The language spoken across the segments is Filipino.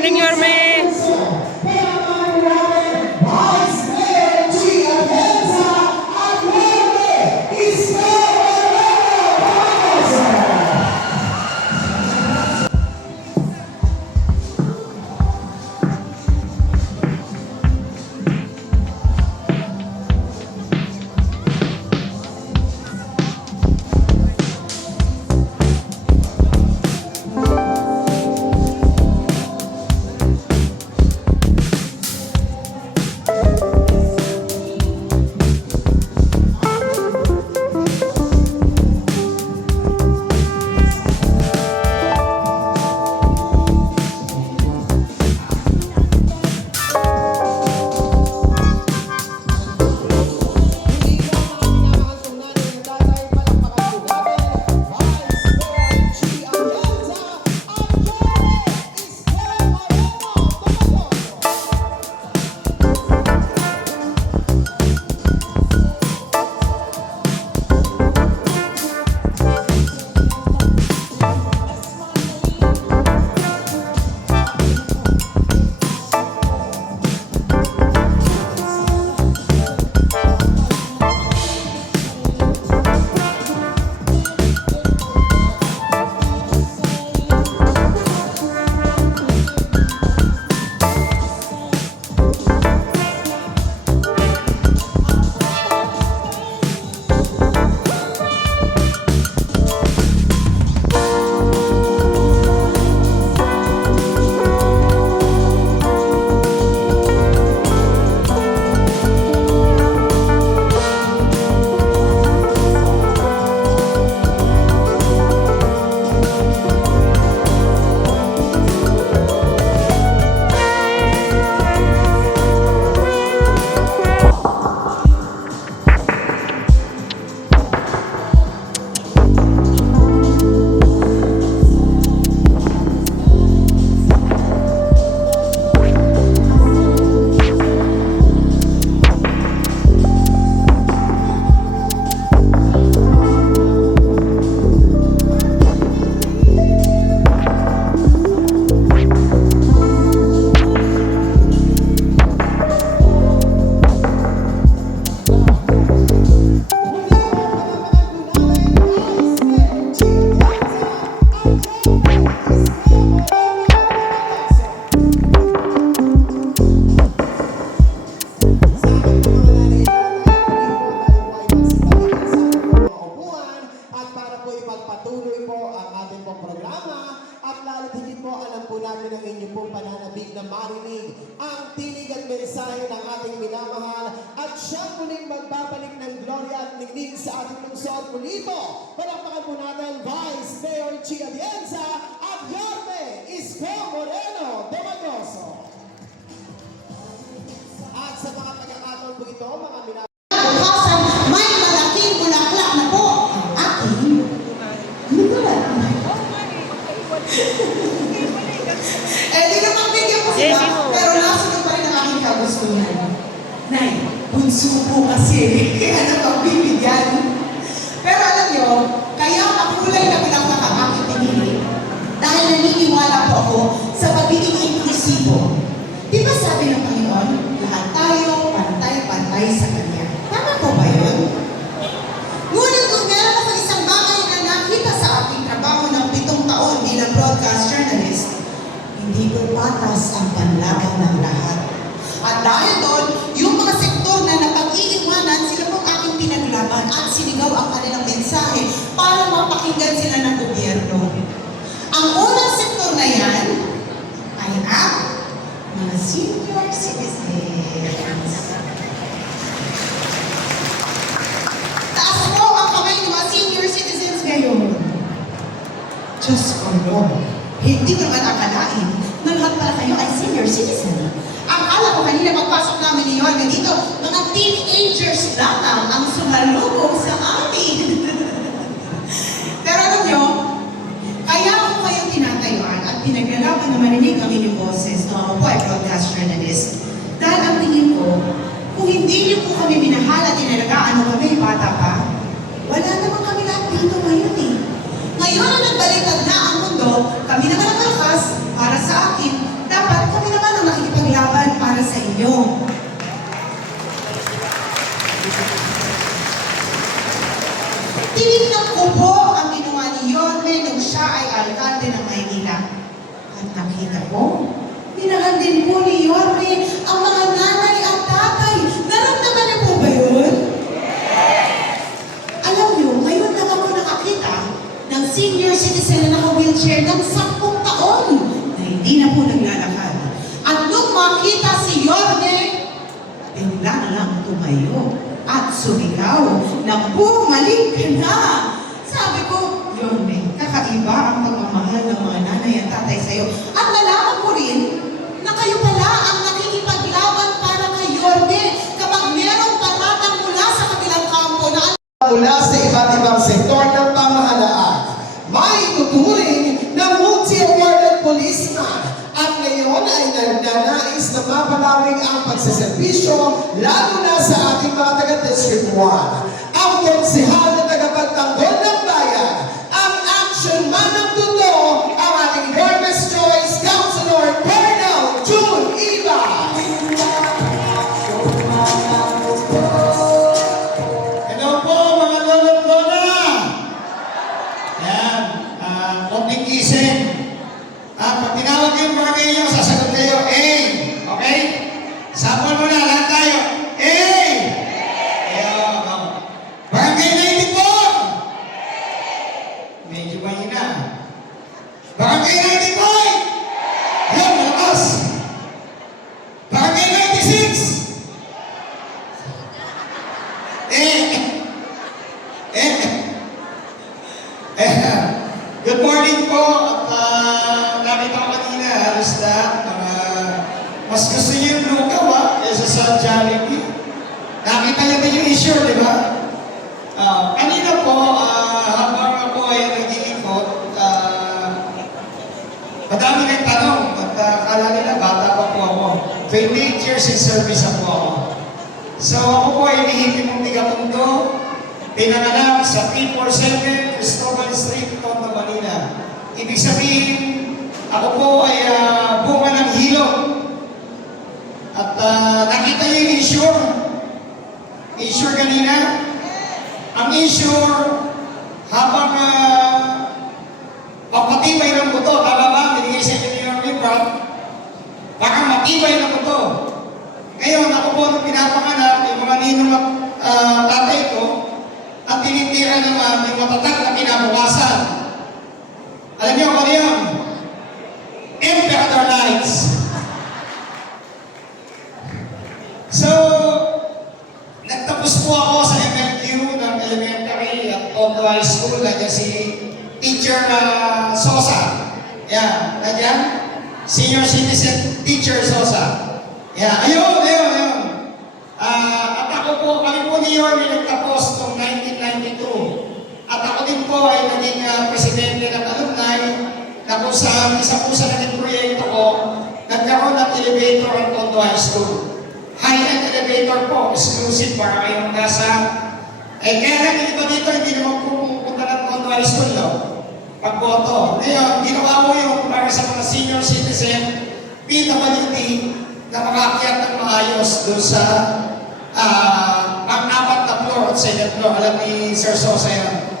morning, Yorme. Ipagpatuloy po ang ating pong programa at lalo't higit po alam po namin ang inyong pong pananabik na marinig ang tinig at mensahe ng ating minamahal at siyang muling magbabalik ng gloria at ningning sa ating lungsod. Muli po, palakpakan po natin Vice Mayor Chi Atienza at Yorme Isko Moreno Domagoso. At sa mga pagkakataon po ito, mga minamahal, may malaking bulaklak na po ang aking lugar. Di naman bigyan ko sila, pero nasunod pa rin ang aking kagustuhan. Nay, bunso po kasi, kaya napagbibigyan. Pero alam nyo, kaya makulay na bulaklak ang aking pinili. Dahil naniniwala po ako sa pagiging inklusibo. Di ba sabi ng Panginoon, lahat tayo pantay-pantay sa Kanya. Tama po ba yun? Ngunit kung meron ako isang bagay na nakita sa aking trabaho ng 7 taon bilang broadcast journalist, hindi po patas ang panlaban ng lahat. At dahil doon, yung mga sektor na napag-iiwanan, sila pong aking pinaglaban at sinigaw ang kanilang mensahe para mapakinggan sila ng gobyerno. Ang unang sektor na yan ay ang mga senior citizens. Taas po ang kamay ng mga senior citizens ngayon. Diyos ko Lord, hindi ko naman akalain na lahat pala kayo ay senior citizen. Akala ko kanina pagpasok namin ni Yorme dito, mga teenagers lang ang sumalubong sa atin. Pero alam nyo, kaya ako kayo tinatayuan at pinaglalaban na marinig ang inyong boses na ako po ay broadcast journalist. Dahil ang tingin ko, kung hindi niyo po kami minahal at inalagaan nung kami bata pa, wala naman kami lahat dito ngayon eh. Ngayon na nagbaliktad na ang mundo, kami naman ang malakas para sa akin, dapat siya ay alkalde ng Maynila. At nakita ko, minahal din po ni Yorme ang mga nanay at tatay. Naramdaman niyo po ba yun? Alam niyo, ngayon lang ako nakakita ng senior citizen na naka-wheelchair ng 10 taon na hindi na po naglalakad. At nung makita si Yorme, bigla na lang tumayo at sumigaw na bumalik ka na. Sabi ko, Yorme, kakaiba ang pagmamahal ng mga nanay at tatay sa'yo. At nalaman ko rin na kayo pala ang nakikipaglaban para kay Yorme kapag merong paratang mula sa kabilang kampo na mula sa iba't ibang sektor ng pamahalaan. May tuturing na multi-awarded policeman at ngayon ay nagnanais na mapalawig ang pagsaservisyo lalo na sa ating mga taga-District 1. Ang konsehal na tagapagtanggol ng bayan, ang action man ng totoo, ang ating Yorme's Choice Councilor Colonel June Iba. Hello po mga lolo't lola! Yan, konting gising. Pag tinawag yung mga ngayon, sasagot kayo, okay? Sample mo na, lahat tayo. Ayun, Barangay 94! Medyo mahina. Barangay 95! Yan, malakas. Barangay 96! Good morning po. At nakita ko kanina, halos lahat, mas gusto niyo yung lugaw kaysa sa Jollibee. Nakita niyo din yung issue, di ba? Kanina po, habang ako ay nag-iikot, madami nagtanong at akala nila bata pa po ako. 28 years in service ako ako. So ako po ay nihiti mong tiga-pundo, pinanganak sa 347 Cristobal Street, Tondo, Manila. Ibig sabihin, ako po ay bunga ng hilot. At nakita niyo yung issue kanina. Ang issue, habang papatibay ng buto, tama ba? Binigay sa inyo ni Yorme Brad. Baka matibay ng buto. Ngayon, ako po nung pinapanganak, yung mga ninong at tatay ko, at tinitira naman yung matatag na kinabukasan. Alam niyo kung ano yun? Emperor Lights. So, nagtapos po ako sa MLQ ng elementary at Tondo High School. Nandiyan si Teacher Sosa. Yan, nandiyan. Senior Citizen Teacher Sosa. Yan, ayun. At ako po, kami po ni Yorme nagtapos noong 1992. At ako din po ay naging presidente ng alumni na kung saan isa po sa naging proyekto ko, nagkaroon ng elevator ang Tondo High School. High-end elevator po, exclusive para kayong nasa... kaya lang yung iba dito, hindi naman pupunta ng Tondo High School, no? Pagboto. Ngayon, ginawa mo yung para sa mga senior citizen, PWD, na makaakyat ng maayos doon sa pang-apat na floor at second floor. Alam ni Sir Sosa yan.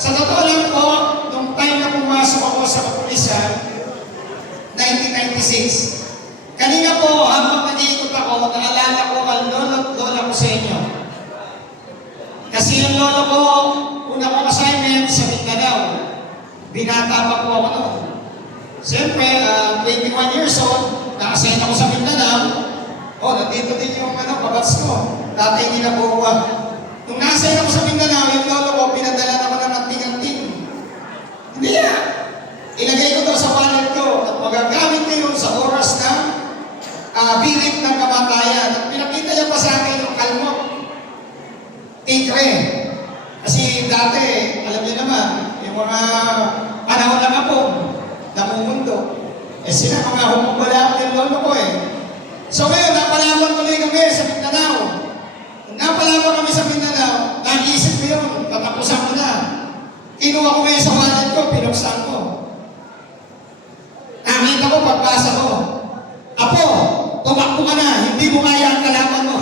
Sa totoo lang po, nung time na pumasok ako sa kapulisan, 1996, kanina po, habang nag-iikot ako, naalala ko ang lola ko sa inyo. Kasi yung lolo ko, una kong assignment sa Mindanao. Binata pa po ako noon. Siyempre, 21 years old, nakasign ako sa Mindanao. Nandito din yung kabats ko. Tatay nila po ako. Nung nakasign ako sa Mindanao, yung lolo ko, pinadala ako ng anting-anting. Hindi na. Ilagay ko to sa wallet ko at magagamit ko yun sa oras na birit ng kamatayan. At pinakita niya pa sa akin yung kalmot. Tigre. Kasi dati, alam niyo naman, yung mga panahon ng apog, namumundo. Sila mga humubala ng lolo ko So ngayon, napalaman tuloy kami sa Mindanao. Nung napalaman kami sa Mindanao, nag-iisip ko yun, tatapusan ko na. Kinuha ko ngayon sa wallet ko, pinuksan ko. Nakita ko, pagpasa ko. Apo, tumakbo ka na, hindi mo kaya ang kalaman mo.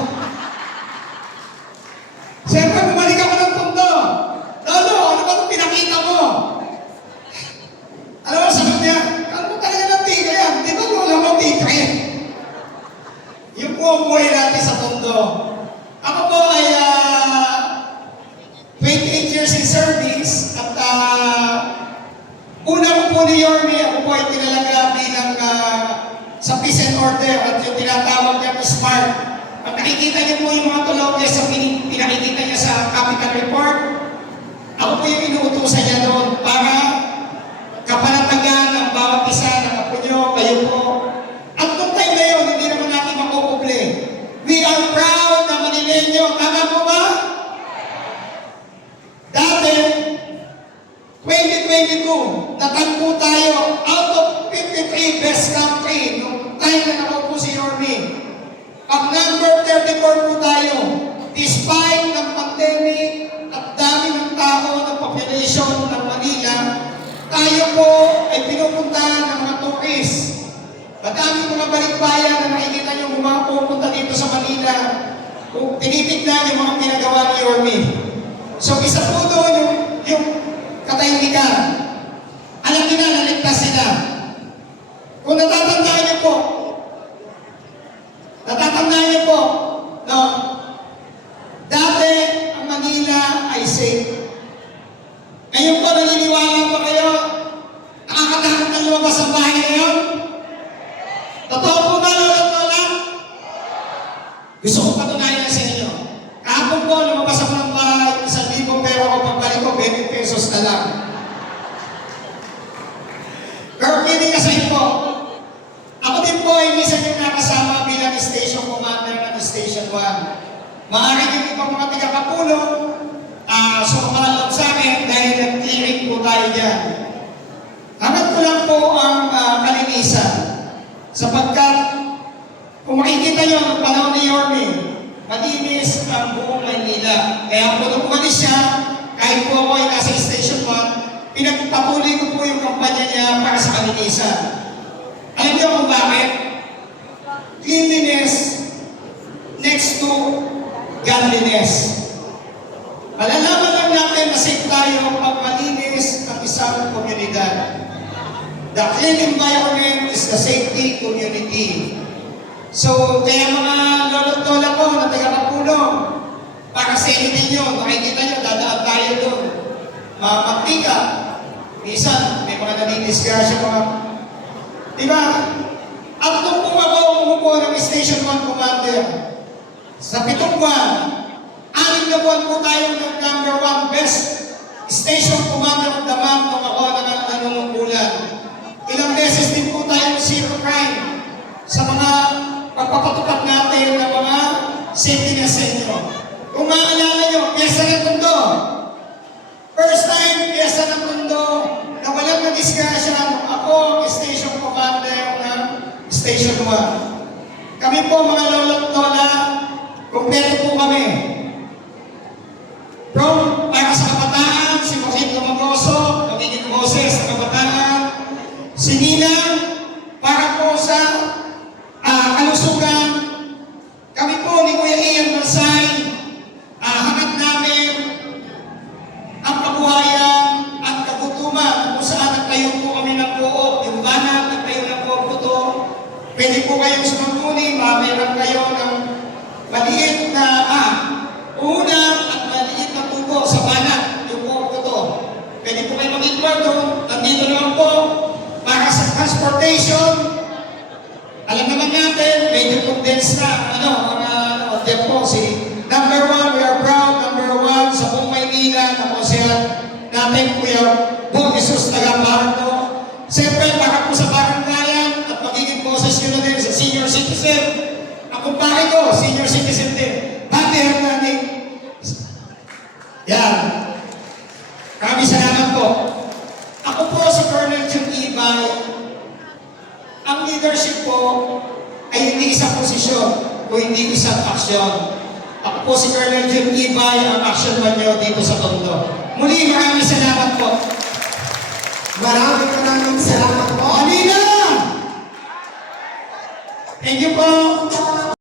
Siyempre, bumalik ako ng Tondo. Lolo, ano ba itong pinakita mo? ni Yorme, ako po ay tinalaga bilang sa peace and order at yung tinatawag niya na SMART. At nakikita niyo po yung mga tulog niya sa pinakikita niya sa Capital Report. Ako po yung inuutusan niya doon para kapanatagan ng bawat isa ng apo niyo, kayo po. At nung time na yun, hindi naman natin makukuble. We are proud na Manileño. Tama po ba? Dati, 2022, natagpo tayo out of 53 best country nung time na nakaupo si Yorme. Ang number 34 po tayo. Despite ng pandemic at dami ng tao ng population ng Manila, tayo po ay pinupuntahan ng mga tourists. Madami mga balikbayan na nakikita nyo mga pupunta dito sa Manila kung tinitignan yung mga pinagawa ni Yorme. So isa po doon yung katahimikan. Alam niyo na, naligtas sila. Kung natatandaan niyo po, no? Dati, ang Manila ay safe. Ngayon po, naniniwala pa kayo, nakakatakot na lumabas ang bahay ngayon? Totoo po ba, Lola? Gusto ko patunayan sa inyo. Kahapon po, lumabas ako ng bahay, 1,000 pero ako pagbalik ko, 20 pesos na lang. Pero kidding aside po, ako din po ay minsan yung nakasama bilang station commander ng Station 1. Maaaring yung ibang mga taga-kapulong, sumakalap sa akin dahil nag-clearing po tayo dyan. Hangat ko lang po ang kalinisan. Sapagkat, kung makikita nyo ang panahon ni Yorme, malinis ang buong Maynila. Kaya po nung umalis siya, kahit po ako ay nasa Station 1, pinagpatuloy ko po yung kampanya niya para sa kalinisan. Alam niyo kung bakit? Cleanliness next to godliness. Malalaman lang natin na safe tayo pag malinis ang isang komunidad. The clean environment is the safety community. So, kaya mga lolo't-lola ko na taga-kapulong, para sa inyo ninyo, makikita nyo, dadaan tayo doon. Magtika. Minsan, may mga nanidisgrasya mga... Diba? At nung po ako umupo ng Station 1 Commander, sa 7 buwan, 6 na buwan po tayo ng number 1 best Station Commander of the month nung ako nanunungkulan. Ilang beses din po tayo zero crime sa mga pagpapatupad natin ng mga safety na sentro. Kung maalala nyo, Piesta ng Tondo. First time, Piesta ng Tondo, na walang na-discussion ako, Station Commander ng Station 1. Kami po mga lolo't lola, kompleto po kami. From para sa kabataan, si Joaquin Lumagoso, magiging boses sa kabataan. Si Nina, para po sa kalusugan. Kami po ni Kuya Ian Mansay, hangat namin ang kabuhayan at kagutuman kung saan nagtayo po kami ng buo, yung banat, nagtayo ng buo. Pwede po kayong sumagmuni, meron kayo ng maliit na unan at maliit na tubo sa banat, yung buo. Pwede po kayo mag-inquire doon. Nandito naman po para sa transportation. Alam naman natin, medyo condensed na, diyan po si number 1, we are proud, number 1 sa buong Maynila, na po siya natin, Kuya Bong Jesus Tagapardo. Siyempre, para po sa barangayan at magiging boses nyo na din sa senior citizen. Ang kumpare ko, senior citizen din. Dati natin. Yan. Maraming salamat po. Ako po si Colonel Jun Ibay. Ang leadership po ay hindi isang posisyon o hindi isang aksyon. Ako po si Colonel Jun Ibay, ang action man nyo dito sa Tondo. Muli, maraming salamat po. Maraming salamat po. Alina! Thank you po.